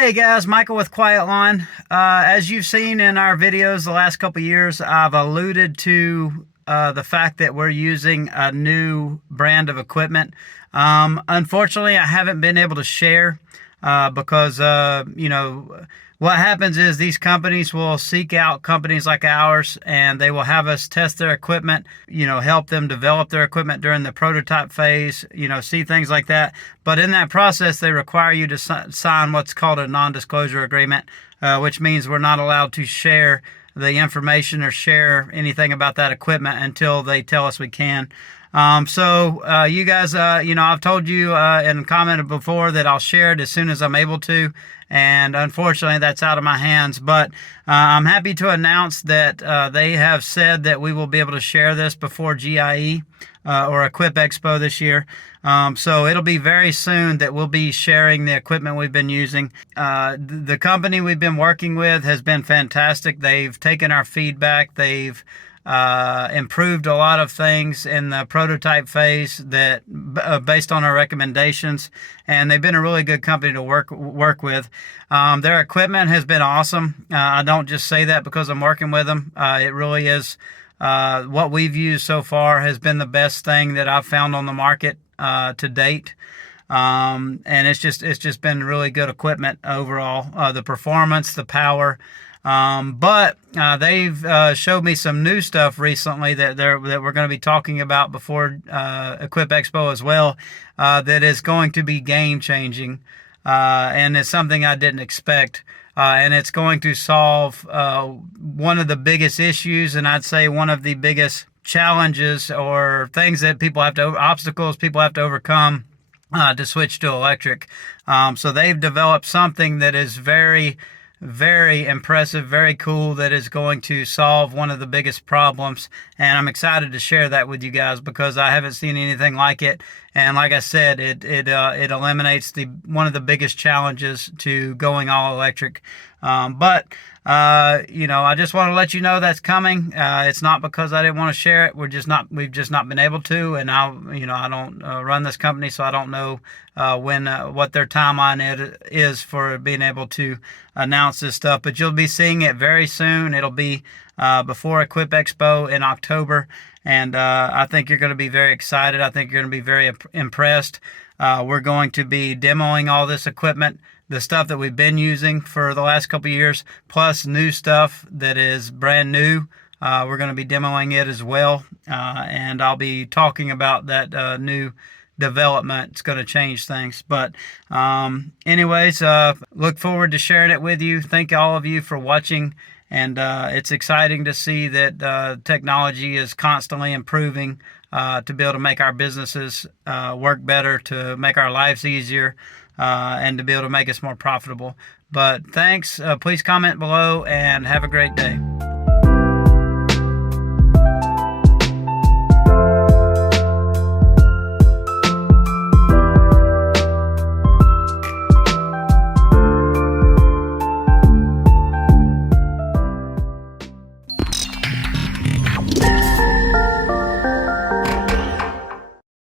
Hey guys, Michael with Quiet Lawn. As you've seen in our videos the last couple years, I've alluded to the fact that we're using a new brand of equipment. Unfortunately, I haven't been able to share because, what happens is these companies will seek out companies like ours and they will have us test their equipment, help them develop their equipment during the prototype phase, see things like that. But in that process, they require you to sign what's called a non-disclosure agreement, which means we're not allowed to share the information or share anything about that equipment until they tell us we can. You guys, I've told you and commented before that I'll share it as soon as I'm able to, and unfortunately that's out of my hands. But I'm happy to announce that they have said that we will be able to share this before GIE or Equip Expo this year. So it'll be very soon that we'll be sharing the equipment we've been using. The company we've been working with has been fantastic. They've taken our feedback. They've improved a lot of things in the prototype phase that based on our recommendations, and they've been a really good company to work with. Their equipment has been awesome. I don't just say that because I'm working with them. It really is. What we've used so far has been the best thing that I've found on the market to date. And it's just been really good equipment overall. The performance, the power. But they've showed me some new stuff recently that we're going to be talking about before Equip Expo as well. That is going to be game changing, and it's something I didn't expect. And it's going to solve one of the biggest issues, and I'd say one of the biggest challenges or things that obstacles people have to overcome to switch to electric. So they've developed something that is very, very impressive, very cool, that is going to solve one of the biggest problems. And I'm excited to share that with you guys because I haven't seen anything like it. And like I said, it eliminates one of the biggest challenges to going all electric. I just want to let you know that's coming. It's not because I didn't want to share it. We've just not been able to. And I don't run this company, so I don't know what their timeline is for being able to announce this stuff. But you'll be seeing it very soon. It'll be before Equip Expo in October. And I think you're going to be very excited. I think you're going to be very impressed. We're going to be demoing all this equipment, the stuff that we've been using for the last couple of years, plus new stuff that is brand new. We're going to be demoing it as well. And I'll be talking about that new development. It's going to change things. But anyways, look forward to sharing it with you. Thank all of you for watching. And it's exciting to see that technology is constantly improving to be able to make our businesses work better, to make our lives easier, and to be able to make us more profitable. But thanks. Please comment below and have a great day.